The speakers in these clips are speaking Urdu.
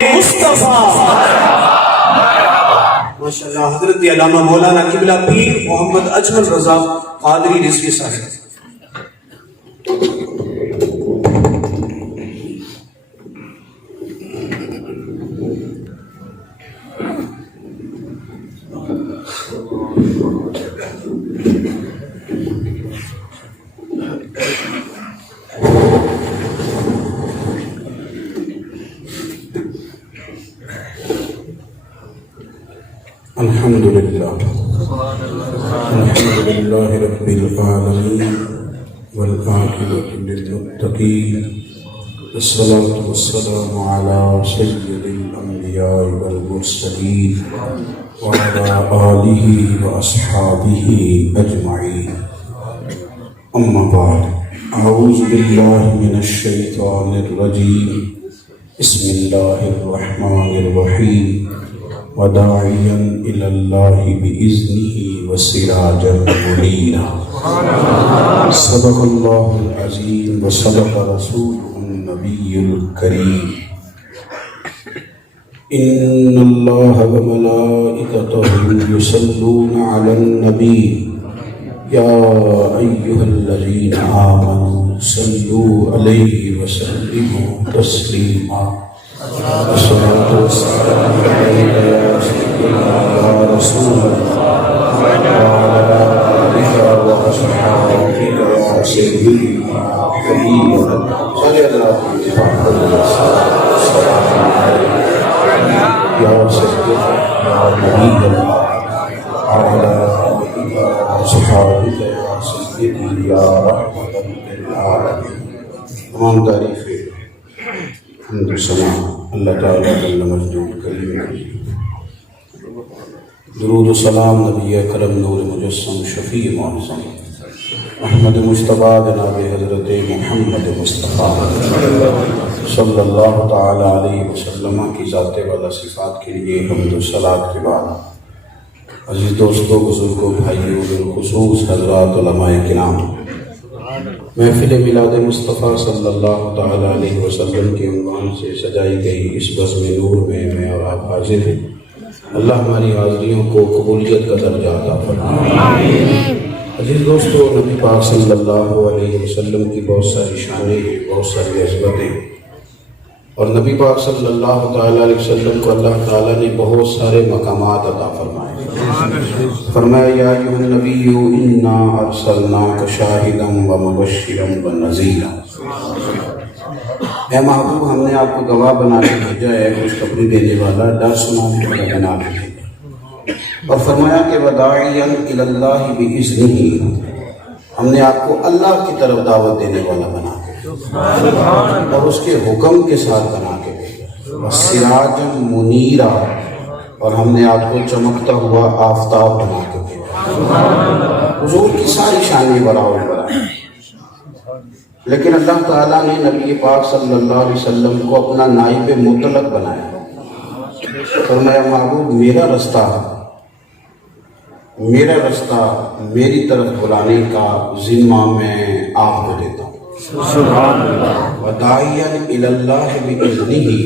مصطفیٰ ماشاءاللہ حضرت علامہ مولانا قبلہ پیر محمد اجمل رضا قادری رضوی صاحب. الحمد للہ رب العالمین والعاقبۃ للمتقین والصلاة والسلام علی سید الانبیاء والمرسلین وعلی آلہ واصحابہ اجمعین. اما بعد، اعوذ باللہ من الشیطان الرجیم. بسم اللہ الرحمن الرحیم. وداعیا الی اللہ بإذنہ وسراجا منیرا. صدق اللہ العظیم وصدق رسولہ النبی الکریم. ان اللہ وملائکتہ یصلون علی النبی یا ایہا الذین آمنوا صلوا علیہ وسلموا تسلیما. الصلاة والسلام عليك يا سيدنا يا رسول الله وعلى آلك وأصحابك يا سيدي يا حبيبي صلى الله عليه وسلم يا سيدنا يا نبي الله وعلى آلك وأصحابك يا سيدي يا رحمة للعالمين. تمام تعریف حمد و ثنا اللہ تعالیٰ جل مجدود کریم. درود و سلام نبی کرم نور مجسم شفیع معظم محمد مصطفیٰ جناب حضرت محمد مصطفیٰ صلی اللہ تعالیٰ علیہ وسلم کی ذات والا صفات کے لیے حمد و صلات کے بعد، عزیز دوستوں، بزرگوں، بھائیوں، بالخصوص حضرات علماء کرام، محفل میلاد مصطفیٰ صلی اللہ تعالیٰ علیہ وسلم کے عنوان سے سجائی گئی اس بزم نور میں اور آپ حاضر ہیں. اللہ ہماری حاضریوں کو قبولیت کا درجہ عطا فرمائے. عزیز دوستو، نبی پاک صلی اللہ علیہ وسلم کی بہت ساری شانیں ہیں، بہت ساری عظمتیں، اور نبی پاک صلی اللہ تعالیٰ علیہ وسلم کو اللہ تعالیٰ نے بہت سارے مقامات عطا فرمائے. فرمایا یا ایھا النبی انا ارسلناک شاہدا ومبشرا ونذیرا. اے محبوب، ہم نے آپ کو گواہ بنا کے بھیجا ہے، خوشخبری دینے والا، ڈر سنانے والا بنا کے بھیجا. اور فرمایا کہ وداعیا الی اللہ بإذنہ، ہم نے آپ کو اللہ کی طرف دعوت دینے والا بنا کے بھیجا اور اس کے حکم کے ساتھ بنا کے بھیجا. وسراجا منیرا، اور ہم نے آپ کو چمکتا ہوا آفتاب بنا کے بھیجا. حضور کی ساری شانیں برابر برابر، لیکن اللہ تعالیٰ نے نبی پاک صلی اللہ علیہ وسلم کو اپنا نائب مطلق بنایا. فرمایا محبوب، میرا رستہ میری طرف بلانے کا ذمہ میں آپ کو دیتا ہوں. وداعیا الی اللہ بإذنہ،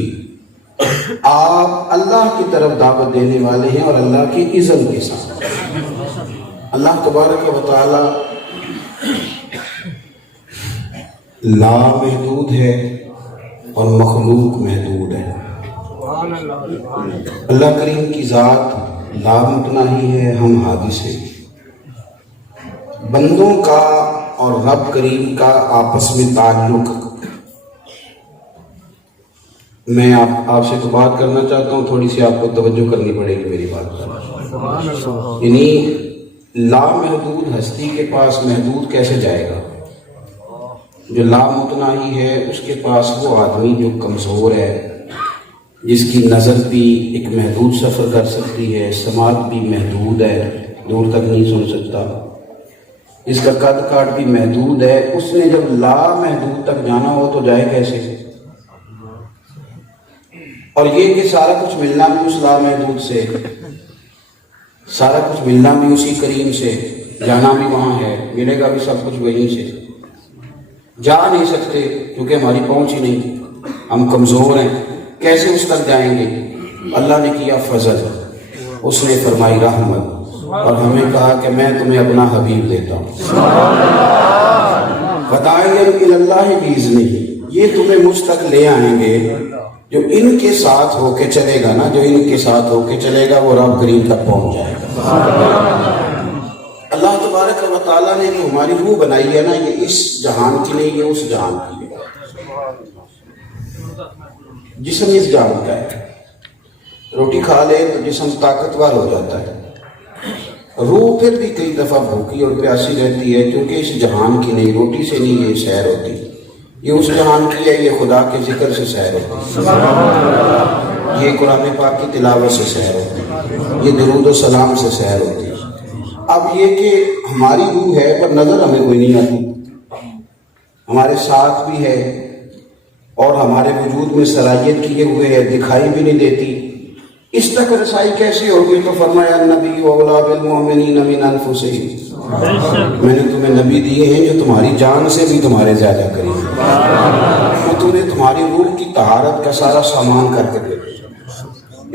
آپ اللہ کی طرف دعوت دینے والے ہیں اور اللہ کی اذن کے ساتھ. اللہ تبارک و تعالی لا محدود ہے اور مخلوق محدود ہے. اللہ کریم کی ذات لا متناہی ہے، ہم حادث ہیں. بندوں کا اور رب کریم کا آپس میں تعلق، میں آپ سے تو بات کرنا چاہتا ہوں، تھوڑی سی آپ کو توجہ کرنی پڑے گی میری بات پر. یعنی لا محدود ہستی کے پاس محدود کیسے جائے گا؟ جو لا متناہی ہے اس کے پاس وہ آدمی جو کمزور ہے، جس کی نظر بھی ایک محدود سفر کر سکتی ہے، سماعت بھی محدود ہے، دور تک نہیں سن سکتا، اس کا قد کاٹ بھی محدود ہے. اس نے جب لا محدود تک جانا ہو تو جائے کیسے؟ اور یہ کہ سارا کچھ ملنا بھی اس لا محدود سے، سارا کچھ ملنا بھی اسی کریم سے، جانا بھی وہاں ہے، ملے گا بھی سب کچھ وہیں سے. جا نہیں سکتے کیونکہ ہماری پہنچ ہی نہیں، ہم کمزور ہیں. کیسے اس تک جائیں گے؟ اللہ نے کیا فضل، اس نے فرمائی رحمت، اور ہمیں کہا کہ میں تمہیں اپنا حبیب دیتا ہوں۔ بتائیں اللہ بِإِذْنِهِ، یہ تمہیں مجھ تک لے آئیں گے۔ جو ان کے ساتھ ہو کے چلے گا نا، جو ان کے ساتھ ہو کے چلے گا وہ رب کریم تک پہنچ جائے گا۔ اللہ تبارک و تعالیٰ نے جو ہماری روح بنائی ہے نا، یہ اس جہان کی نہیں، یہ اس جہان کی ہے۔ جسم اس جہان کا ہے، روٹی کھا لے تو جسم طاقتور ہو جاتا ہے، روح پھر بھی کئی دفعہ بھوکی اور پیاسی رہتی ہے، کیونکہ اس جہان کی نہیں، روٹی سے نہیں یہ سیر ہوتی، یہ اس جہان کی ہے، یہ خدا کے ذکر سے سیر ہوتی ہے، یہ قرآن پاک کی تلاوت سے سیر ہوتی ہے، یہ درود و سلام سے سیر ہوتی ہے۔ اب یہ کہ ہماری روح ہے پر نظر ہمیں کوئی نہیں آتی، ہمارے ساتھ بھی ہے اور ہمارے وجود میں صلاحیت کیے ہوئے ہے، دکھائی بھی نہیں دیتی، اس تک رسائی کیسے ہوگی؟ تو فرمایا نبی اولا بالمؤمنین من انفسہم، میں نے تمہیں نبی دیے ہیں جو تمہاری جان سے بھی تمہارے زیادہ قریب ہیں، میں تمہیں تمہاری روح کی طہارت کا سارا سامان کر کے دے۔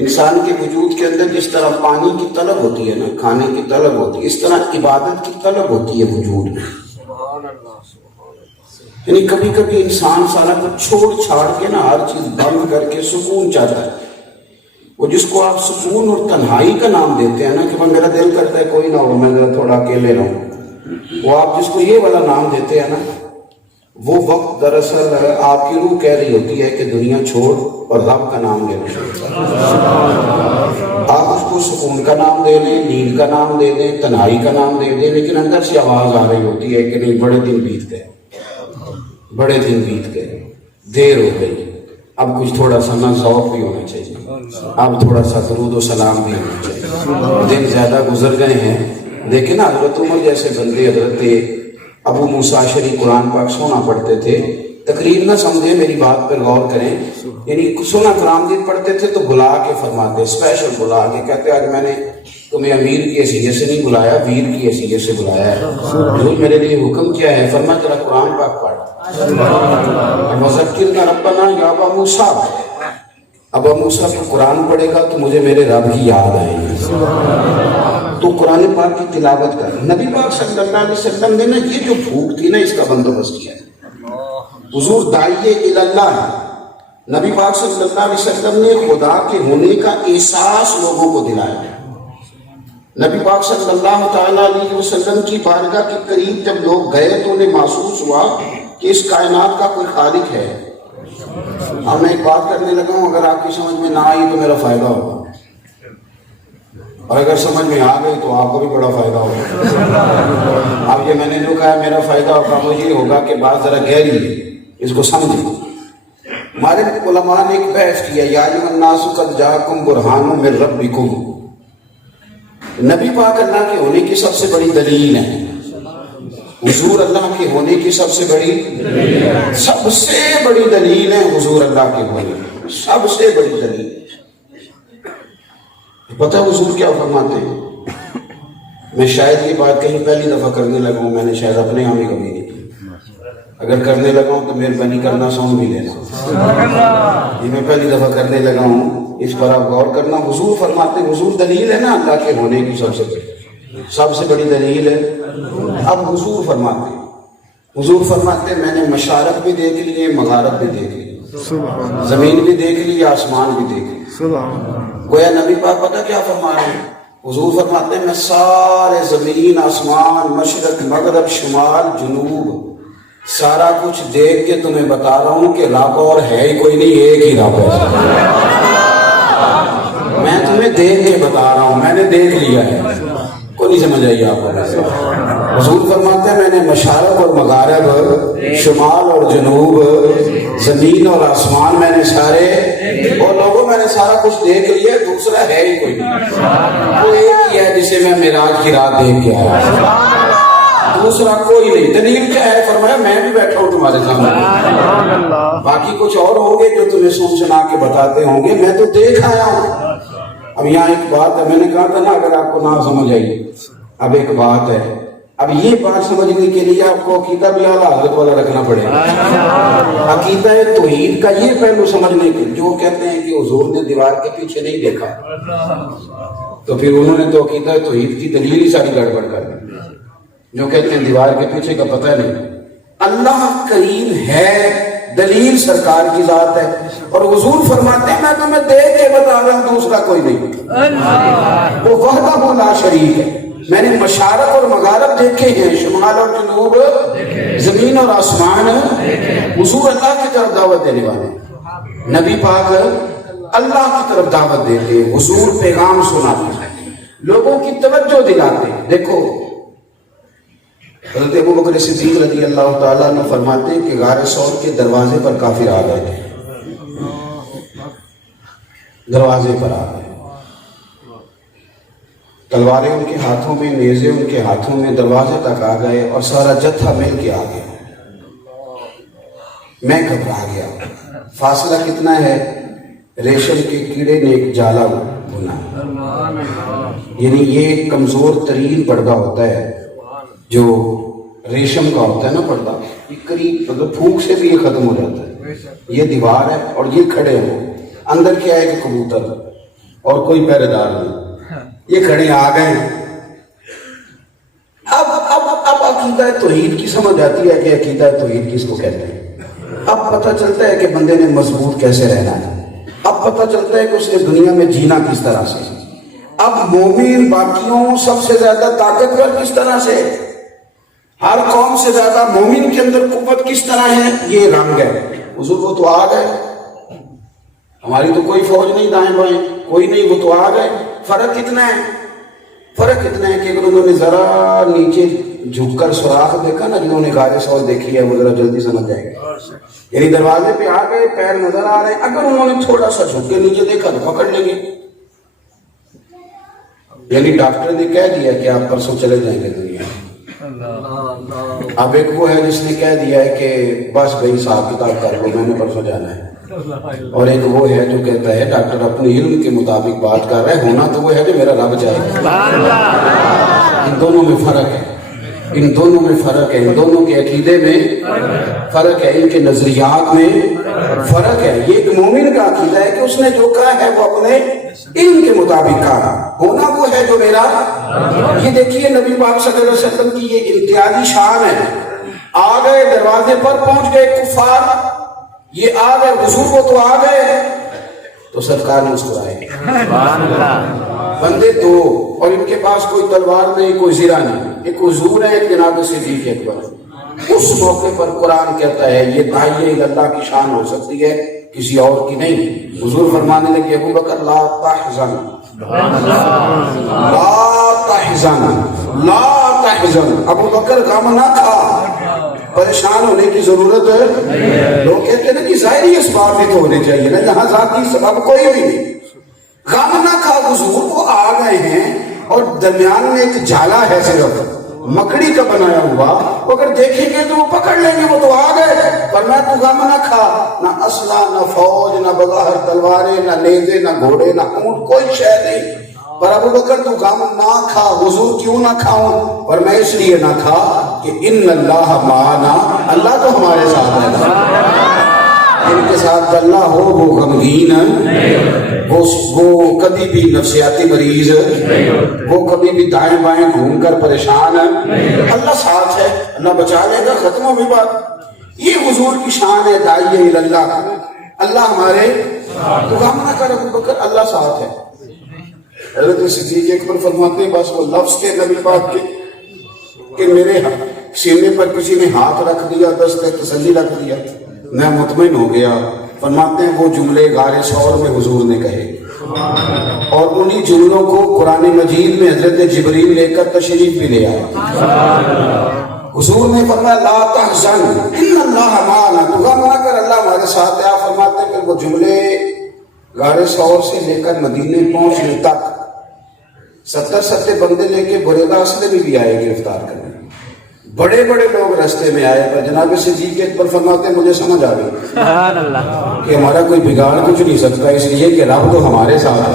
انسان کے وجود کے اندر جس طرح پانی کی طلب ہوتی ہے نا، کھانے کی طلب ہوتی ہے، اس طرح عبادت کی طلب ہوتی ہے وجود میں۔ یعنی کبھی کبھی انسان سارا کچھ چھوڑ چھاڑ کے نا، ہر چیز بند کر کے سکون چاہتا ہے، وہ جس کو آپ سکون اور تنہائی کا نام دیتے ہیں نا، کہ میرا دل کرتا ہے کوئی نہ ہو، میں ذرا تھوڑا اکیلے رہوں، وہ آپ جس کو یہ والا نام دیتے ہیں نا، وہ وقت دراصل آپ کی روح کہہ رہی ہوتی ہے کہ دنیا چھوڑ اور رب کا نام لینا شروع کر۔ آپ اس کو سکون کا نام دے لیں، نیند کا نام دے دیں، تنہائی کا نام دے دیں، لیکن اندر سے آواز آ رہی ہوتی ہے کہ نہیں، بڑے دن بیت گئے، بڑے دن بیت گئے، دیر ہو گئی، اب کچھ تھوڑا سا نا ذوق بھی ہونا چاہیے، اب تھوڑا سا درود و سلام بھی ہونا چاہیے، دن زیادہ گزر گئے ہیں۔ دیکھیں نا حضرت عمر جیسے بندے، حضرت ابو موسیٰ اشعری قرآن پاک سونا پڑھتے تھے، تقریر نہ سمجھے، میری بات پر غور کریں، یعنی سونا قرآن پڑھتے تھے تو بلا کے فرماتے، اسپیشل بلا کے کہتے آج میں نے تمہیں امیر کی حیثیت سے نہیں بلایا، ویر کی حیثیت سے بلایا ہے، حضور میرے لیے حکم کیا ہے؟ فرمایا تیرا قرآن پاک پڑھ، مذکرنا ربنا یا ابا موسیٰ، ابا موسیٰ پہ قرآن پڑھے گا تو مجھے میرے رب کی یاد آئے گی، تو قرآن پاک کی تلاوت کر۔ نبی پاک صلی اللہ علیہ وسلم نے نا یہ جو بھوک تھی نا، اس کا بندوبست کیا ہے۔ حضور داعیے اللہ ہے، نبی پاک صلی اللہ علیہ وسلم نے خدا کے ہونے کا احساس لوگوں کو دلایا۔ نبی پاک صلی اللہ تعالیٰ علیہ وسلم کی بارگاہ کے قریب جب لوگ گئے تو انہیں محسوس ہوا کہ اس کائنات کا کوئی خالق ہے۔ اب میں ایک بات کرنے لگا ہوں، اگر آپ کی سمجھ میں نہ آئی تو میرا فائدہ ہوگا، اور اگر سمجھ میں آ گئی تو آپ کو بھی بڑا فائدہ ہوگا۔ اب یہ میں نے جو کہا میرا فائدہ ہوگا، وہ یہ ہوگا کہ بات ذرا گہری ہے، اس کو سمجھیں۔ ہمارے علماء نے ایک بحث کیا، یا ایھا الناس قد جاءکم برہان من ربکم، نبی پاک اللہ کے ہونے کی سب سے بڑی دلیل ہے، حضور اللہ کے ہونے کی سب سے بڑی دلیل ہے حضور اللہ کے ہونے کی سب سے بڑی دلیل۔ پتہ حضور کیا فرماتے ہیں؟ میں شاید یہ بات کہیں پہلی دفعہ کرنے لگا ہوں، میں نے شاید اپنے یہاں بھی کبھی نہیں کی، اگر کرنے لگا ہوں تو مہربانی کرنا سن بھی لینا، یہ میں پہلی دفعہ کرنے لگا ہوں، اس پر آپ غور کرنا۔ حضور فرماتے ہیں، حضور دلیل ہے نا اللہ کے ہونے کی سب سے بڑی دلیل ہے۔ اب حضور فرماتے ہیں میں نے مشارق بھی دیکھ لی ہے، مغارب بھی دیکھ لی، زمین بھی دیکھ لی، آسمان بھی دیکھ لی۔ گویا نبی پاک پتہ کیا فرما رہے ہیں؟ حضور فرماتے ہیں میں سارے زمین، آسمان، مشرق، مغرب، شمال، جنوب، سارا کچھ دیکھ کے تمہیں بتا رہا ہوں کہ رب اور ہے ہی کوئی نہیں، ایک ہی رب ہے۔ میں تمہیں دیکھ کے بتا رہا ہوں، میں نے دیکھ لیا ہے، کوئی نہیں سمجھ آئی آپ کو۔ حضور فرماتے ہیں میں نے مشارق اور مغارب، شمال اور جنوب، زمین اور آسمان، میں نے سارے، اور لوگوں میں نے سارا کچھ دیکھ لیا، دوسرا ہے ہی کوئی نہیں، وہ ایک ہی ہے جسے میں معراج کی رات دیکھ کے آیا، دوسرا کوئی نہیں۔ دلیل کیا ہے؟ فرمایا میں بھی بیٹھا ہوں تمہارے سامنے، باقی کچھ اور ہوں گے جو تمہیں سن سنا کے بتاتے ہوں گے، میں تو دیکھ آیا ہوں۔ اب یہاں ایک بات ہے، میں نے کہا تھا نا اگر آپ کو نہ سمجھ آئی، اب ایک بات ہے اب یہ بات سمجھنے کے لیے آپ کو عقیدہ بھی اعلیٰ حضرت والا رکھنا پڑے گا. عقیدہ توحید کا یہ پہلو سمجھنے کے جو کہتے ہیں کہ حضور نے دیوار کے پیچھے نہیں دیکھا تو پھر انہوں نے تو عقیدہ توحید کی دلیل ہی ساری گڑبڑ کر دی. جو کہتے ہیں دیوار کے پیچھے کا پتہ نہیں. اللہ کریم ہے، دلیل سرکار کی ذات ہے، اور حضور فرماتے ہیں میں تمہیں دیکھ کے بتا رہا ہوں دوسرا کوئی نہیں، وہ وحدہ لا شریک ہے. میں نے مشارق اور مغارب دیکھے ہیں، شمال اور جنوب، زمین اور آسمان. حضور اللہ کی طرف دعوت دینے والے، نبی پاک اللہ کی طرف دعوت دیتے، حضور پیغام سناتے، لوگوں کی توجہ دلاتے. دیکھو حضرت ابو بکر صدیق رضی اللہ تعالیٰ عنہ فرماتے ہیں کہ غار ثور کے دروازے پر کافر آ گئے تھے، دروازے پر آ گئے، تلواریں ان کے ہاتھوں میں، نیزے ان کے ہاتھوں میں، دروازے تک آ گئے اور سارا جتھا مل کے آ گیا. میں گھبرا گیا. فاصلہ کتنا ہے؟ ریشم کے کیڑے نے ایک جالا بنا، یعنی یہ کمزور ترین پردہ ہوتا ہے جو ریشم کا ہوتا ہے نا پردہ، یہ قریب مطلب پھونک سے بھی یہ ختم ہو جاتا ہے. یہ دیوار ہے اور یہ کھڑے ہو، اندر کیا ہے کہ کبوتر اور کوئی پہرے دار نہیں، یہ کھڑے آ گئے. اب عقیدہ توحید کی سمجھ آتی ہے کہ عقیدہ توحید کس کو کہتے ہیں. اب پتہ چلتا ہے کہ بندے نے مضبوط کیسے رہنا ہے. اب پتہ چلتا ہے کہ اس نے دنیا میں جینا کس طرح سے. اب مومن باقیوں سب سے زیادہ طاقتور کس طرح سے، ہر قوم سے زیادہ مومن کے اندر قوت کس طرح ہے، یہ رنگ ہے. حضور وہ تو آ گئے، ہماری تو کوئی فوج نہیں دائیں بائیں، کوئی نہیں، وہ تو آ گئے. فرق کتنا ہے؟ فرق اتنا ہے کہ اگر انہوں نے ذرا نیچے جھک کر سوراخ دیکھا نا، جنہوں نے غار ثور دیکھی ہے وہ ذرا جلدی سمجھ جائے گا. یعنی دروازے پہ آ گئے، پیر نظر آ رہے ہیں، اگر انہوں نے تھوڑا سا جھک کے نیچے دیکھا تو پکڑ لیں گے. یعنی ڈاکٹر نے کہہ دیا کہ آپ پرسوں چلے جائیں گے دنیا. اب ایک وہ ہے جس نے کہہ دیا ہے کہ بس بھائی حساب کتاب کر لو، میں نے پرسوں جانا ہے. اور ایک وہ ہے جو کہتا ہے ڈاکٹر اپنے علم کے مطابق بات کر رہا ہے، ہونا تو وہ ہے جو میرا رب چاہے. ان دونوں میں فرق ہے، ان دونوں میں فرق ہے، ان دونوں کے عقیدے میں فرق ہے، ان کے نظریات میں فرق ہے. یہ ایک مومن کا عقیدہ ہے کہ اس نے جو کہا ہے وہ اپنے علم کے مطابق کہا، ہونا وہ ہے جو میرا. یہ دیکھیے نبی پاک صلی اللہ علیہ وسلم کی یہ امتیازی شان ہے. آ گئے دروازے پر، پہنچ گئے کفار، یہ آ گئے، حضور کو تو آ گئے تو سرکار مسکرائے. بندے دو، اور ان کے پاس کوئی تلوار نہیں، کوئی زرہ نہیں. ایک حضور ہے، ایک جناب صدیق اکبر. اس موقع پر قرآن کہتا ہے یہ داعیہ اللہ کی شان ہو سکتی ہے، کسی اور کی نہیں. حضور فرمانے لگے ابو بکر لا تحزن، لا تحزن، لا تحزن. ابو بکر غم نہ کھا، پریشان ہونے کی ضرورت ہے. لوگ کہتے ہیں نا کہ ظاہری اسباب بھی تو ہونے چاہیے نا، یہاں ذاتی سبب کوئی بھی نہیں. غم نہ کھا، حضور کو آ گئے ہیں اور درمیان میں ایک جالا ہے صرف مکڑی کا بنایا ہوا، اگر دیکھیں گے تو وہ پکڑ لیں گے، وہ تو آ گئے. پر میں تو غم نہ کھا، نہ اسلحہ، نہ فوج، نہ بغاہر تلواریں، نہ نیزے، نہ گھوڑے، نہ اونٹ، کوئی شے نہیں. پر ابو بکر تو غم نہ کھا. حضور کیوں نہ کھاؤں؟ پر میں اس لیے نہ کھا کہ ان اللہ معنا، اللہ تو ہمارے ساتھ ہے. ان کے ساتھ اللہ ہو وہ غمگین، وہ کبھی بھی نفسیاتی مریض، وہ کبھی بھی دائیں بائیں گھوم کر پریشان. اللہ ساتھ ہے، اللہ بچا لے گا، ختم ہو گئی بات. یہ حضور کی شان ہے، داعیہ اللہ، اللہ ہمارے. تو غم نہ کر ابو بکر، اللہ ساتھ ہے. حضرت صدیق اکبر فرماتے ہیں بس وہ لفظ کے نبی پاک کے کہ میرے سینے پر کسی نے ہاتھ رکھ دیا، دست تسلی رکھ دیا، میں مطمئن ہو گیا. فرماتے ہیں وہ جملے غار ثور میں حضور نے کہے، اور انہی جملوں کو قرآن مجید میں حضرت جبریل لے کر تشریف بھی لے آئے. حضور نے فرمایا لا تحزن ان اللہ معنا، تو غم نہ کر، اللہ ہمارے ساتھ ہے. آپ فرماتے ہیں کہ وہ جملے غار ثور سے لے کر مدینے پہنچنے تک 70 بندے لے کے بریدہ اسلمی بھی آئے گرفتار کرنے. بڑے بڑے لوگ راستے میں آئے، پر جناب صدیق اکبر فرماتے ہیں مجھے سمجھ آ گئی کہ ہمارا کوئی بگاڑ کچھ نہیں سکتا، اس لیے کہ رب تو ہمارے ساتھ ہے.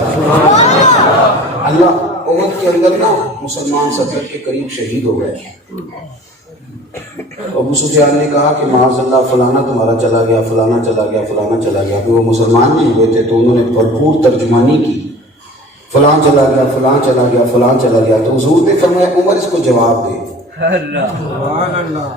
اللہ احد کے اندر نا مسلمان 70 کے قریب شہید ہو گئے. ابو سفیان نے کہا کہ معاذ اللہ فلانا تمہارا چلا گیا، فلانا چلا گیا، فلانا چلا گیا. وہ مسلمان نہیں ہوئے تھے تو انہوں نے بھرپور ترجمانی کی، فلاں چلا گیا، فلاں چلا گیا، فلاں چلا گیا. تو حضور نے فرمایا عمر اس کو جواب دے.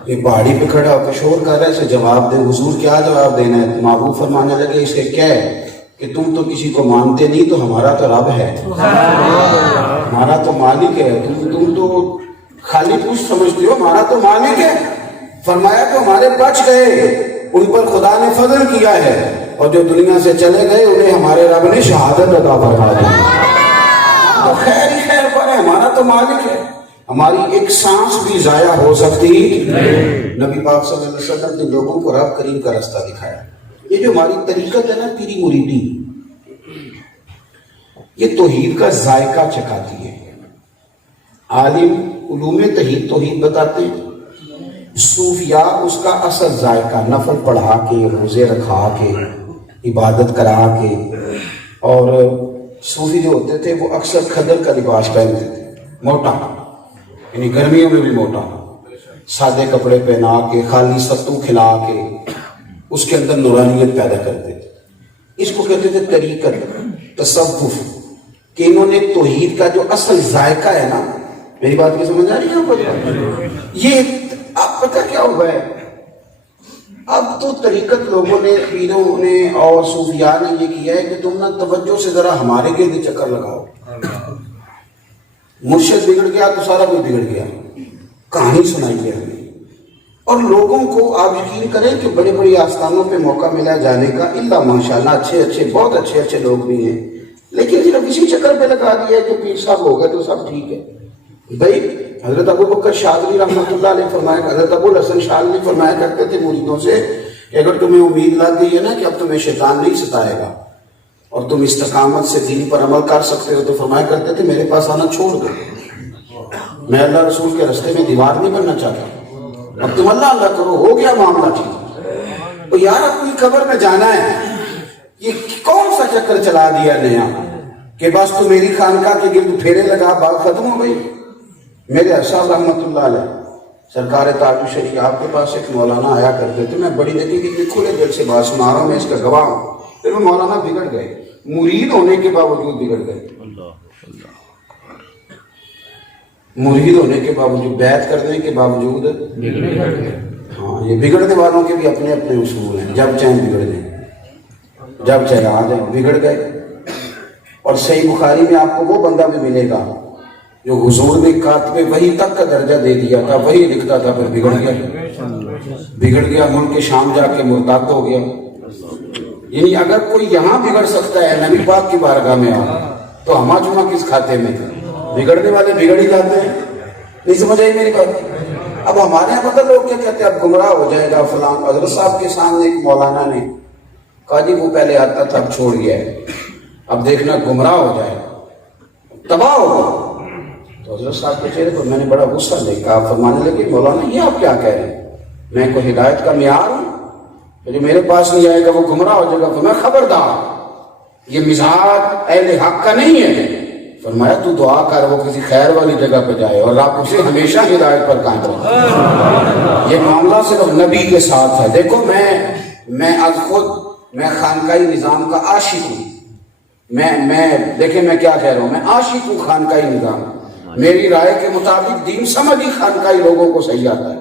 یہ پہاڑی پہ کھڑا ہو کے شور کر رہا ہے، اسے جواب دے. حضور کیا جواب دینا ہے؟ محبوب فرمانے لگے اسے کیا ہے کہ تم تو کسی کو مانتے نہیں، تو ہمارا تو رب ہے، ہمارا تو مالک ہے. تم تو خالی پوچھ سمجھتے ہو، ہمارا تو مالک ہے. فرمایا کہ ہمارے بچ گئے، ان پر خدا نے فضل کیا ہے، اور جو دنیا سے چلے گئے انہیں ہمارے رب نے شہادت عطا فرما دی. تو خیر ہی خیر پر ہے، ہمارا تو مالک ہے. ہماری ایک سانس بھی ضائع ہو سکتی نہیں. نبی پاک صلی اللہ علیہ وسلم نے لوگوں کو رب کریم کا رستہ دکھایا. یہ جو ہماری طریقت ہے نا پیری مریدی، یہ توحید کا ذائقہ چکھاتی ہے. عالم علوم توحید بتاتے ہیں، صوفیاء اس کا اصل ذائقہ نفل پڑھا کے، روزے رکھا کے، عبادت کرا کے. اور صوفی جو ہوتے تھے وہ اکثر کھدر کا لباس پہنتے تھے، موٹا، یعنی گرمیوں میں بھی موٹا، سادے کپڑے پہنا کے، خالی ستو کھلا کے اس کے اندر نورانیت پیدا کرتے تھے. اس کو کہتے تھے طریقت، تصوف. کہ انہوں نے توحید کا جو اصل ذائقہ ہے نا، میری بات کی سمجھ آ رہی ہے آپ کو؟ یہ اب پتہ کیا ہوا ہے، اب تو طریقت لوگوں نے، پیروں نے اور صوفیاء نے یہ کیا ہے کہ تم نا توجہ سے ذرا ہمارے گرد چکر لگاؤ. مرشد بگڑ گیا تو سارا کوئی بگڑ گیا، کہانی سنائی ہے ہمیں. اور لوگوں کو آپ یقین کریں کہ بڑے بڑے آستانوں پہ موقع ملا جانے کا، اللہ ماشاءاللہ اچھے بہت اچھے لوگ بھی ہیں، لیکن صرف اسی چکر پہ لگا دیا ہے کہ پیر صاحب ہو گئے تو سب ٹھیک ہے. بھائی حضرت ابو بکر شاذلی رحمۃ اللہ علیہ فرمایا، حضرت ابو الحسن شاذلی فرمایا کرتے تھے مریدوں سے کہ اگر تمہیں امید لگ گئی ہے نا کہ اب تمہیں شیطان نہیں ستائے گا اور تم استقامت سے دین پر عمل کر سکتے ہو، تو فرمایا کرتے تھے میرے پاس آنا چھوڑ دو، میں اللہ رسول کے رستے میں دیوار نہیں بننا چاہتا، اب تم اللہ اللہ کرو، ہو گیا معاملہ ٹھیک. تو یار اپنی قبر میں جانا ہے، یہ کون سا چکر چلا دیا نیا کہ بس تو میری خانقاہ کے گرد پھیرے لگا، بات ختم ہو گئی. میرے صاحب رحمۃ اللہ علیہ سرکار تاج شریف آپ کے پاس ایک مولانا آیا کرتے تھے. میں بڑی دیکھی کہ کھلے دل سے بات سنا رہا ہوں، میں اس کا گواہ ہوں. پھر وہ مولانا بگڑ گئے، مرید ہونے کے باوجود بگڑ گئے، مرید ہونے کے باوجود، بیعت کرنے کے باوجود. ہاں، یہ بگڑنے والوں کے بھی اپنے اپنے اصول ہیں، جب چاہیں بگڑ جائیں، جب چاہے آ جائیں. بگڑ گئے. اور صحیح بخاری میں آپ کو وہ بندہ بھی ملے گا جو حضور نے کاتب وحی تک کا درجہ دے دیا تھا، وہی لکھتا تھا، پھر بگڑ گیا، ملک شام جا کے مرتد ہو گیا. یعنی اگر کوئی یہاں بگڑ سکتا ہے نبی پاک کی بارگاہ میں تو ہما جمعہ کس کھاتے میں؟ بگڑنے والے بگڑ ہی جاتے ہیں. نہیں سمجھ آئی میری بات؟ اب ہمارے یہاں پتہ لوگ کیا کہتے ہیں، اب گمراہ ہو جائے گا فلاں. حضرت صاحب کے سامنے ایک مولانا نے کہا جی وہ پہلے آتا تھا اب چھوڑ گیا ہے، اب دیکھنا گمراہ ہو جائے گا، تباہ ہوگا. تو حضرت صاحب کے چہرے پر میں نے بڑا غصہ دیکھا. فرمانے لگے مولانا یہ آپ کیا کہہ رہے ہیں، میں کوئی ہدایت کا معیار ہوں؟ جو میرے پاس نہیں آئے گا وہ گمراہ ہو جائے گا. فرمایا خبردار، یہ مزاج اہل حق کا نہیں ہے. فرمایا تو دعا کر وہ کسی خیر والی جگہ پہ جائے اور آپ اسے ہمیشہ ہدایت پر قائم رکھیں. یہ معاملہ صرف نبی کے ساتھ ہے. دیکھو میں از خود میں خانقاہی نظام کا عاشق ہوں. میں دیکھیں میں کیا کہہ رہا ہوں، میں عاشق ہوں خانقاہی نظام. میری رائے کے مطابق دین سمجھ ہی خانقاہی لوگوں کو صحیح آتا ہے،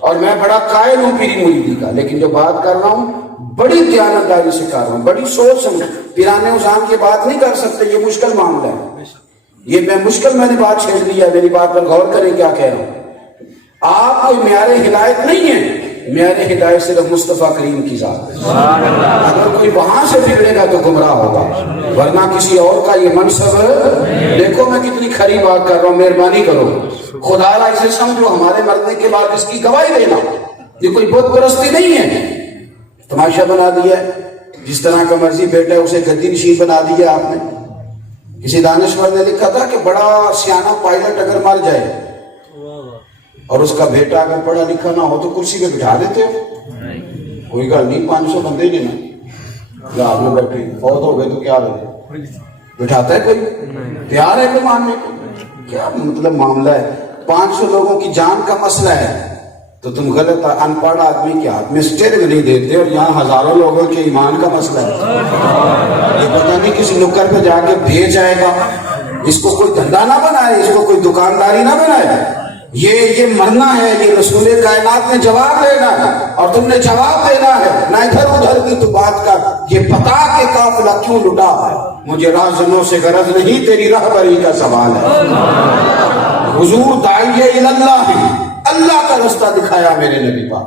اور میں بڑا قائل ہوں پیری مریدی کا. لیکن جو بات کر رہا ہوں بڑی دیانتداری سے کر رہا ہوں، بڑی سوچ سمجھ. پیرانے اذان کی بات نہیں کر سکتے، یہ مشکل معاملہ ہے. یہ میں نے بات چھیڑ دی ہے. میری بات پر غور کریں کیا کہہ رہا ہوں. آپ کوئی معیار ہدایت نہیں ہے، معیار ہدایت صرف مصطفیٰ کریم کی ذات ہے. اگر کوئی وہاں سے بگڑے گا تو گمراہ ہوگا، ورنہ کسی اور کا یہ منصب. دیکھو میں کتنی کھری بات کر رہا ہوں، مہربانی کرو خدا را اسے سمجھو، ہمارے مرنے کے بعد اس کی گواہی دینا. یہ کوئی بت پرستی نہیں ہے، تماشا بنا دیا ہے. جس طرح کا مرضی بیٹا ہے اسے گدی نشین بنا دیا آپ نے. کسی دانشور نے لکھا تھا کہ بڑا سیانا پائلٹ اگر مر جائے اور اس کا بیٹا اگر پڑھا لکھا نہ ہو تو کرسی پہ بٹھا دیتے ہو. کوئی گل نہیں، 500 بندے ہی نا آپ میں بیٹھے، فوت ہو گئے تو کیا رہے، بٹھاتا ہے کوئی؟ تیار ہے کہ ماننے کو؟ کیا مطلب معاملہ ہے؟ 500 لوگوں کی جان کا مسئلہ ہے تو تم غلط ان پڑھ آدمی کے ہاتھ میں اسٹیئرنگ نہیں دیتے، اور یہاں ہزاروں لوگوں کے ایمان کا مسئلہ ہے۔ یہ پتہ نہیں کسی نکر پہ جا کے بھیج جائے گا، اس کو کوئی دھندا نہ بنائے، اس کو کوئی دکانداری نہ بنائے، یہ مرنا ہے، یہ رسول کائنات نے جواب دینا ہے، اور تم نے جواب دینا ہے، نہ ادھر ادھر کی تو بات کر، یہ بتا کہ قافلہ کیوں لٹا ہے، مجھے راہزنوں سے غرض نہیں، تیری رہبری کا سوال ہے۔ حضور داعیہ اللہ ہے، اللہ کا رستہ دکھایا میرے نبی پاک،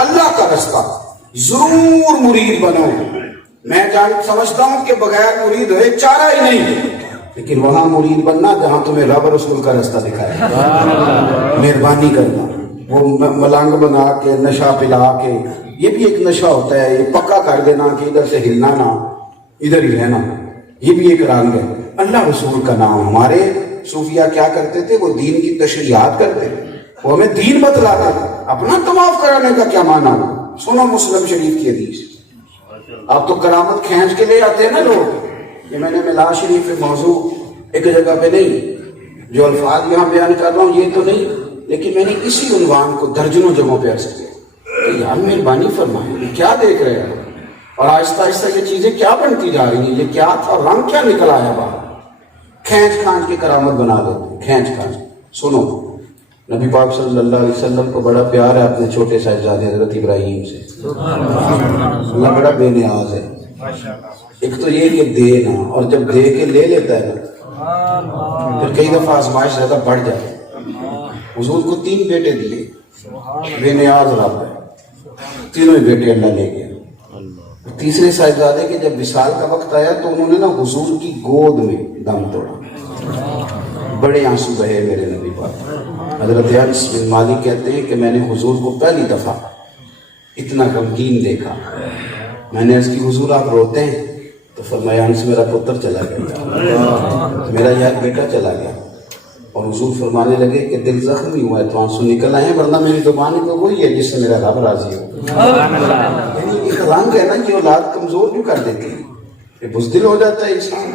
اللہ کا رستہ، ضرور مرید بنو۔ میں سمجھتا ہوں کہ بغیر مرید ہوئے چارہ ہی نہیں، لیکن وہاں مرید بننا جہاں تمہیں رب رسول کا رستہ دکھائے، مہربانی کرنا۔ وہ ملنگ بنا کے نشہ پلا کے، یہ بھی ایک نشہ ہوتا ہے، یہ پکا کر دینا کہ ادھر سے ہلنا نہ، ادھر ہی رہنا، یہ بھی ایک رنگ ہے۔ اللہ رسول کا نام، ہمارے صوفیہ کیا کرتے تھے؟ وہ دین کی تشریحات کرتے، وہ ہمیں دین بتلاتے، اپنا طواف کرانے کا کیا معنی؟ سنو مسلم شریف کی حدیث۔ اب تو کرامت کھینچ کے لے آتے ہیں نا لوگ، یہ میں نے ملا شریف موضوع ایک جگہ پہ نہیں، جو الفاظ یہاں بیان کر رہا ہوں یہ تو نہیں، لیکن میں نے اسی عنوان کو درجنوں جگہوں پہ عرض کیا کہ یار مہربانی فرمائیں، یہ کیا دیکھ رہے ہیں؟ اور آہستہ آہستہ یہ چیزیں کیا بنتی جا رہی ہیں، یہ کیا تھا، رنگ کیا نکل آیا باہر؟ کھینچ کھانچ کے کرامت بنا دیتے، کھینچ کھانچ۔ سنو، نبی پاک صلی اللہ علیہ وسلم کو بڑا پیار ہے اپنے چھوٹے صاحبزادے حضرت ابراہیم سے، اللہ بڑا بے نیاز ہے۔ ایک تو یہ کہ دے نا، اور جب دے کے لے لیتا ہے نا پھر کئی دفعہ آزمائش زیادہ بڑھ جائے۔ حضور کو 3 بیٹے دیے، بے نیاز رب ہے، تینوں ہی بیٹے اللہ لے گیا۔ تیسرے صاحبزادے کے جب وصال کا وقت آیا تو انہوں نے نا حضور کی گود میں دم توڑا، بڑے آنسو بہے میرے نبی پاک۔ حضرت انس بن مالک کہتے ہیں کہ میں نے حضور کو پہلی دفعہ اتنا غمگین دیکھا، میں نے عرض کی حضور آپ روتے ہیں؟ تو فرمایا انس میرا پتر چلا گیا، میرا یار بیٹا چلا گیا۔ اور حضور فرمانے لگے کہ دل زخمی ہوا ہے تو آنسو نکل آئے ہیں، ورنہ میری زبان تو وہی ہے جس سے میرا رب راضی ہو۔ یعنی ایک رنگ ہے نا کہ اولاد کمزور بھی کر دیتی ہے، کہ بزدل ہو جاتا ہے انسان۔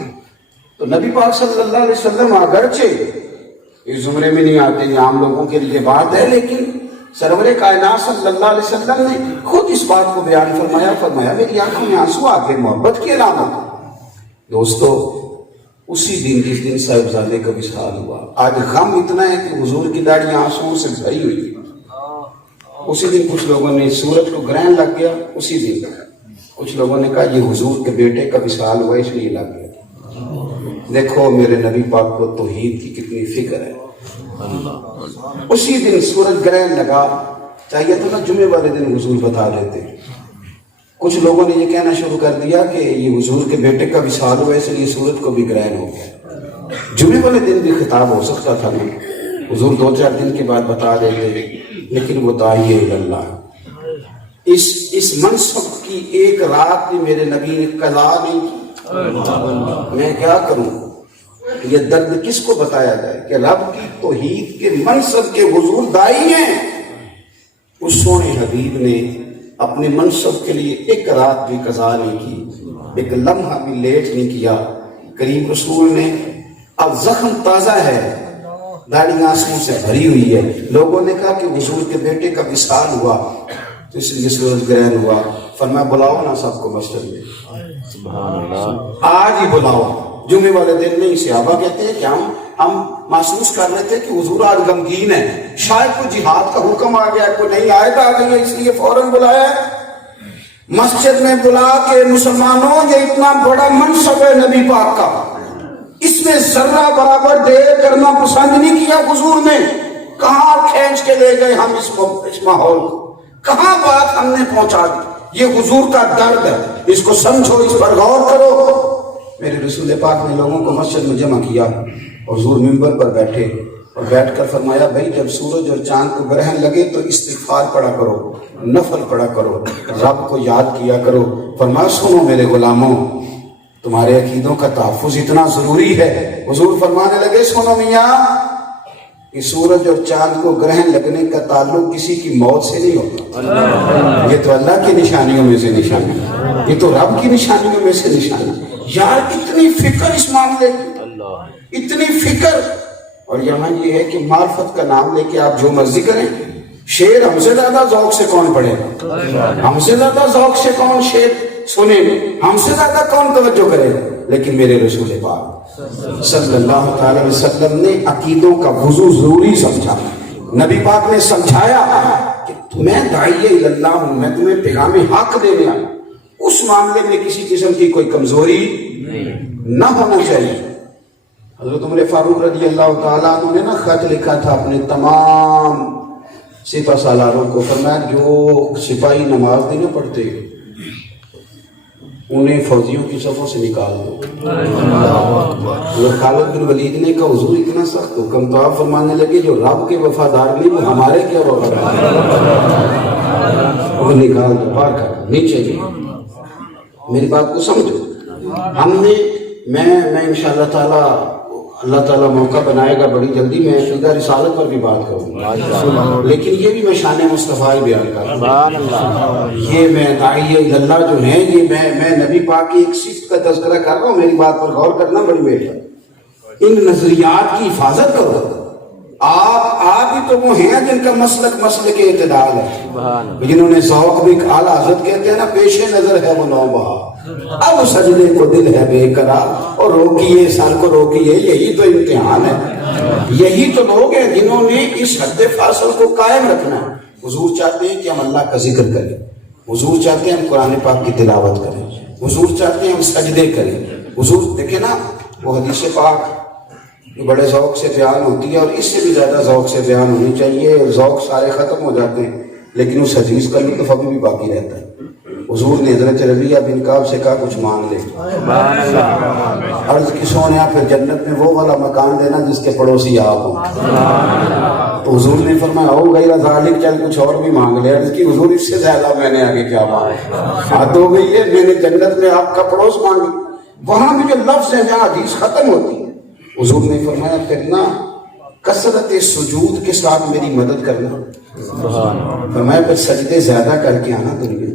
تو نبی پاک صلی اللہ علیہ وسلم اگرچہ اس زمرے میں نہیں آتے، یہ عام لوگوں کے لیے بات ہے، لیکن سرور کائنات صلی اللہ علیہ وسلم نے خود اس بات کو بیان فرمایا میری آنکھوں میں آنسو آ گئے، محبت کی علامت۔ دوستو، اسی دن جس دن صاحبزادے کا وصال ہوا، آج غم اتنا ہے کہ حضور کی داڑھی آنسوؤں سے بھری ہوئی ہے۔ اسی دن کچھ لوگوں نے سورج کو گرہن لگ گیا، اسی دن کچھ لوگوں نے کہا یہ حضور کے بیٹے کا وصال ہوا اس لیے لگ گیا۔ دیکھو میرے نبی پاک کو توحید کی کتنی فکر ہے۔ اسی دن سورج گرہن لگا، چاہیے تو نا جمعے والے دن حضور بتا دیتے۔ کچھ لوگوں نے یہ کہنا شروع کر دیا کہ یہ حضور کے بیٹے کا وصال ہوا اس لیے سورج کو بھی گرہن ہو گیا۔ جمعے والے دن بھی خطاب ہو سکتا تھا نا، حضور 2-4 دن کے بعد بتا دیتے، لیکن وہ داعیہ اللہ، اس منصب کی ایک رات بھی میرے نبی نے قضا نہیں کی۔ میں کیا کروں؟ یہ درد کس کو بتایا جائے کہ رب کی توحید کے منصب کے حضور داعی ہیں۔ اس سونے حبیب نے اپنے منصب کے لیے ایک رات بھی قضا نہیں کی، ایک لمحہ بھی لیٹ نہیں کیا۔ کریم رسول نے، اب زخم تازہ ہے، داڑھی آنسوؤں سے بھری ہوئی ہے، لوگوں نے کہا کہ حضور کے بیٹے کا وصال ہوا تو اس لیے سورج گرہن ہوا۔ فرمایا بلاؤ نا سب کو مسجد میں، آج ہی بلاؤ، جمعے والے دن نہیں۔ صحابہ کہتے ہیں کہ ہم محسوس کر رہے تھے کہ حضور آج غمگین ہے، شاید کوئی جہاد کا حکم آ گیا، کوئی نئی آیت آ گئی ہے، اس لیے فوراً بلایا مسجد میں بلا کے۔ مسلمانوں، یہ اتنا بڑا منصب ہے نبی پاک کا، اس میں ذرہ برابر دیر کرنا پسند نہیں کیا حضور نے۔ کہاں کھینچ کے لے گئے ہم اس ماحول کو، کہاں بات ہم نے پہنچا دی۔ یہ حضور کا درد ہے، اس کو سمجھو، اس پر غور کرو۔ میرے رسول پاک نے لوگوں کو مسجد میں جمع کیا، حضور منبر پر بیٹھے اور بیٹھ کر فرمایا بھائی جب سورج اور چاند کو گرہن لگے تو استغفار پڑھا کرو، نفل پڑھا کرو، رب کو یاد کیا کرو۔ فرمایا سنو میرے غلاموں، تمہارے عقیدوں کا تحفظ اتنا ضروری ہے۔ حضور فرمانے لگے سنو میاں، کہ سورج اور چاند کو گرہن لگنے کا تعلق کسی کی موت سے نہیں ہوتا، یہ تو اللہ کی نشانیوں میں سے نشانی، یہ تو رب کی نشانیوں میں سے نشانی۔ یار اتنی فکر اس معاملے کی، اتنی فکر اور یہاں یہ ہے کہ معرفت کا نام لے کے آپ جو مرضی کریں. شعر ہم سے زیادہ ذوق سے کون پڑھے گا؟ ہم سے زیادہ ذوق سے کون شعر سنے گا؟ ہم سے زیادہ کون توجہ کرے گا؟ لیکن میرے رسول پاک صلی اللہ تعالی علیہ وسلم نے عقیدوں کا وضو ضروری سمجھا. نبی پاک نے سمجھایا کہ میں داعی اللہ ہوں، میں تمہیں پیغام حق دینے آیا. اس معاملے میں کسی قسم کی کوئی کمزوری نہ ہونا چاہیے. حضرت عمر فاروق رضی اللہ تعالیٰ عنہ نے نا خط لکھا تھا اپنے تمام سپہ سالاروں کو، فرمایا جو سپاہی نماز نہیں نہ پڑھتے انہیں فوجیوں کی صفوں سے نکال دو. حضرت خالد بن ولید نے کہا حضور اتنا سخت حکم، تو آپ فرمانے لگے جو رب کے وفادار نہیں وہ ہمارے کیا وفادار، وہ نکال دو، پار کر دو، نہیں چاہیے. میری بات کو سمجھو. ہم نے میں انشاءاللہ تعالی اللہ تعالیٰ موقع بنائے گا بڑی جلدی میں عقیدہ رسالت پر بھی بات کروں گا، لیکن یہ بھی میں شان مصطفیٰ بیان کروں. یہ میں داعی اللہ جو ہیں، یہ میں نبی پاک کی ایک صفت کا تذکرہ کر رہا ہوں. میری بات پر غور کرنا بڑی بہتر. ان نظریات کی حفاظت کرو. آپ ہی تو وہ ہیں جن کا مسلک اعتدال ہے، جنہوں نے ذوق بھی اعلیٰ حضرت کہتے ہیں نا پیش نظر ہے وہ نو بہا، اب سجدے کو دل ہے بے قرار اور روکیے سر کو روکیے. یہی تو امتحان ہے. یہی تو لوگ ہیں جنہوں نے اس حد فاصل کو قائم رکھنا ہے. حضور چاہتے ہیں کہ ہم اللہ کا ذکر کریں، حضور چاہتے ہیں ہم قرآن پاک کی تلاوت کریں، حضور چاہتے ہیں ہم سجدے کریں. حضور دیکھیں نا وہ حدیث پاک بڑے ذوق سے بیان ہوتی ہے، اور اس سے بھی زیادہ ذوق سے بیان ہونی چاہیے. ذوق سارے ختم ہو جاتے ہیں لیکن اس حدیث کا لطف ابھی بھی باقی رہتا ہے. حضور نے حضرت ربیعہ بن کعب سے کہا کچھ مانگ لے. عرض کی سونیا پھر جنت میں وہ والا مکان دینا جس کے پڑوسی آپ ہوں. تو حضور نے فرمایا ہو گئی ذالک، چل کچھ اور بھی مانگ لے. عرض کی حضور اس سے زیادہ میں نے آگے کیا مانگا؟ حد ہو گئی ہے، میں نے جنت میں آپ کا پڑوس مانگی. وہاں بھی جو لفظ ہے جہاں حدیث ختم ہوتی ہے، حضور نے فرمایا پھر نا کثرت سجود کے ساتھ میری مدد کرنا. فرمایا پھر سجدے زیادہ کر کے آنا دنیا.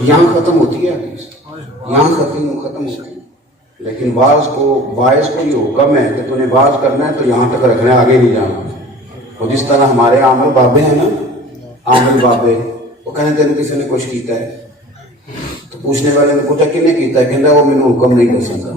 یہاں ختم ہوتی ہے حدیث، یہاں ختم ہوتی ہے. لیکن باعث کو یہ حکم ہے کہ تمہیں باز کرنا ہے تو یہاں تک رکھنا ہے، آگے نہیں جانا. اور جس طرح ہمارے عامل بابے ہیں نا، عامل بابے وہ کہنے تھے کسی نے کچھ کیتا ہے تو پوچھنے والے نے پوچھا کہ نہیں کیتا ہے، کہتا وہ مینوں حکم نہیں کر سکتا،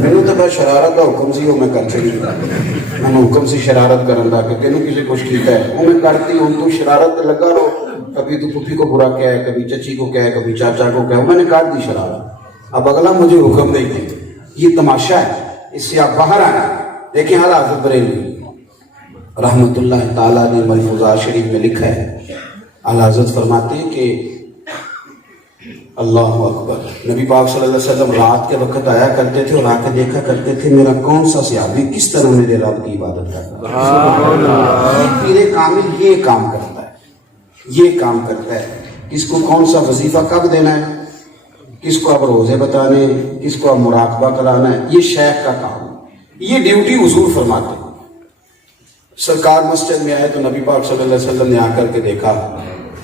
مینوں تو بس شرارت کا حکم سی وہ میں کر چلی. میں حکم سے شرارت کرن دا کہ تینوں کسی کچھ کیتا ہے وہ میں کرتی ہوں، تو شرارت لگا رہو. کبھی تو پھوپھی کو برا کیا ہے، کبھی چچی کو کیا ہے، کبھی چاچا کو کیا ہے، میں نے کاٹ دی شرارت. اب اگلا مجھے حکم نہیں دے. یہ تماشا ہے، اس سے آپ باہر آنا. دیکھیں حضرت حافظ بریلوی رحمت اللہ تعالیٰ نے ملفوظات شریف میں لکھا ہے، اعلیٰ حضرت فرماتے ہیں کہ اللہ اکبر، نبی پاک صلی اللہ علیہ وسلم رات کے وقت آیا کرتے تھے اور آ کے دیکھا کرتے تھے میرا کون سا صحابی کس طرح میرے رب کی عبادت کرتا ہے. پیر کامل یہ کام کرتا ہے، یہ کام کرتا ہے. کس کو کون سا وظیفہ کب دینا ہے، کس کو اب روزے بتانے، کس کو اب مراقبہ کرانا ہے، یہ شیخ کا کام ہے. یہ ڈیوٹی حضور فرماتے ہیں. سرکار مسجد میں آئے تو نبی پاک صلی اللہ علیہ وسلم نے آ کر کے دیکھا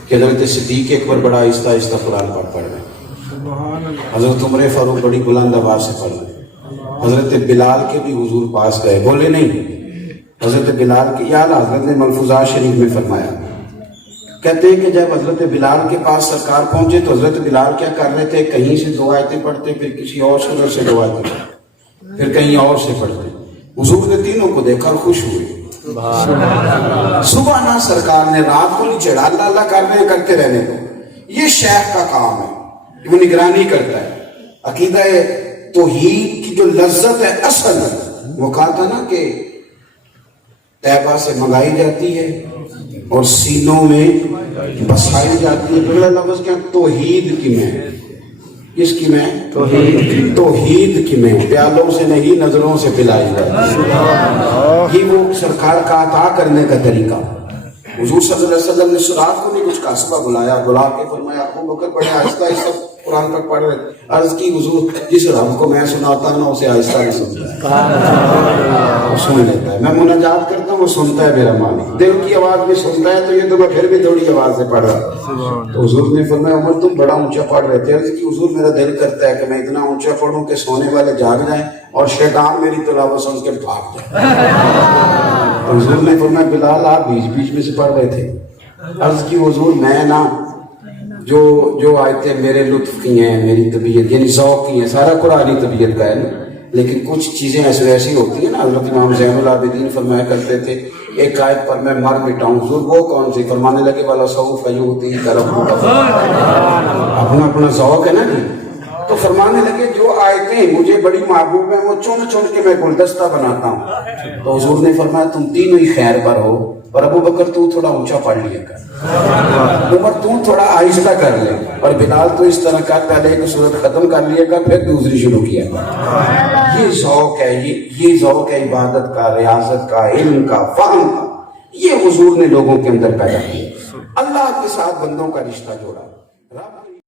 کہ حضرت صدیق اکبر بڑا آہستہ آہستہ قرآن پاک پڑھ رہے ہیں، حضرت عمر فاروق بڑی بلند آواز سے پڑھ رہے ہیں، حضرت بلال کے بھی حضور پاس گئے، بولے نہیں. حضرت بلال کے یا حضرت نے ملفوظات شریف میں فرمایا، کہتے ہیں کہ جب حضرت بلال کے پاس سرکار پہنچے تو حضرت بلال کیا کر رہے تھے، کہیں سے 2 آیتیں پڑھتے، پھر کسی اور سورت سے 2 آیتیں پڑھتے، پھر کہیں اور سے پڑھتے. حضور نے تینوں کو دیکھا اور خوش ہوئے. صبح نہ سرکار نے رات کو نہیں چڑھا، اللہ اللہ کرتے رہنے کو. یہ شیخ کا کام ہے، وہ نگرانی کرتا ہے. عقیدہ توحید کی جو لذت ہے اصل، وہ کہا تھا نا کہ طیبہ سے منگائی جاتی ہے اور سینوں میں بسائی جاتی ہے. پہلا لفظ کیا؟ توحید کی میں. کس کی میں؟ توحید کی میں. پیالوں سے نہیں نظروں سے پلائی جاتی ہے. یہ وہ سرکار کا عطا کرنے کا طریقہ. حضور صلی اللہ علیہ وسلم نے رات کو نہیں کچھ کہا، صبح بلایا، بلا کے فرمایا ابو بکر بڑے آہستہ آہستہ قرآن پاک پڑھ رہے تھے، عرض کی حضور جس رب کو میں سناتا ہوں نا اسے آہستہ نہیں سنتا ہے، وہ سن لیتا ہے، میں مناجات کرتا ہوں وہ سنتا ہے میرا مالک، دل کی آواز میں سنتا ہے، تو یہ تو میں پھر بھی تھوڑی آواز سے پڑھ رہا تھا۔ تو حضور نے فرمایا عمر تم بڑا اونچا پڑھ رہے تھے، عرض کی حضور میرا دل کرتا ہے کہ میں اتنا اونچا پڑھوں کہ سونے والے جاگ جائیں اور شیطان میری تلاوت سن کے بھاگ جائے۔ تو حضور نے فرمایا بلال آپ بیچ بیچ میں سے پڑھ رہے تھے، عرض کی حضور میں نا جو آیتیں میرے لطف کی ہیں، میری طبیعت یعنی ذوق کی ہیں، سارا قرآنی طبیعت کا ہے نا، لیکن کچھ چیزیں ایسی ویسی ہوتی ہیں نا، حضرت امام زین العابدین فرمایا کرتے تھے ایک آیت پر میں مر مٹاؤں، حضور وہ کون سی؟ فرمانے لگے والا سوف یؤتیک ربک، اپنا اپنا ذوق ہے نا جی، تو فرمانے لگے جو آیتیں مجھے بڑی محبوب ہیں وہ چن چن کے میں گلدستہ بناتا ہوں۔ تو حضور نے فرمایا تم تینوں ہی خیر پر ہو، اور ابو بکر تو تھوڑا اونچا پڑھ لیا کر، عمر تو تھوڑا آہستہ کر لے، اور بلال تو اس طرح کا پہلے ایک سورت ختم کر لیا کر پھر دوسری شروع کیا کر۔ یہ ذوق ہے، یہ ذوق ہے عبادت کا، ریاضت کا، علم کا، فہم کا، یہ حضور نے لوگوں کے اندر پیدا کیا، اللہ کے ساتھ بندوں کا رشتہ جوڑا۔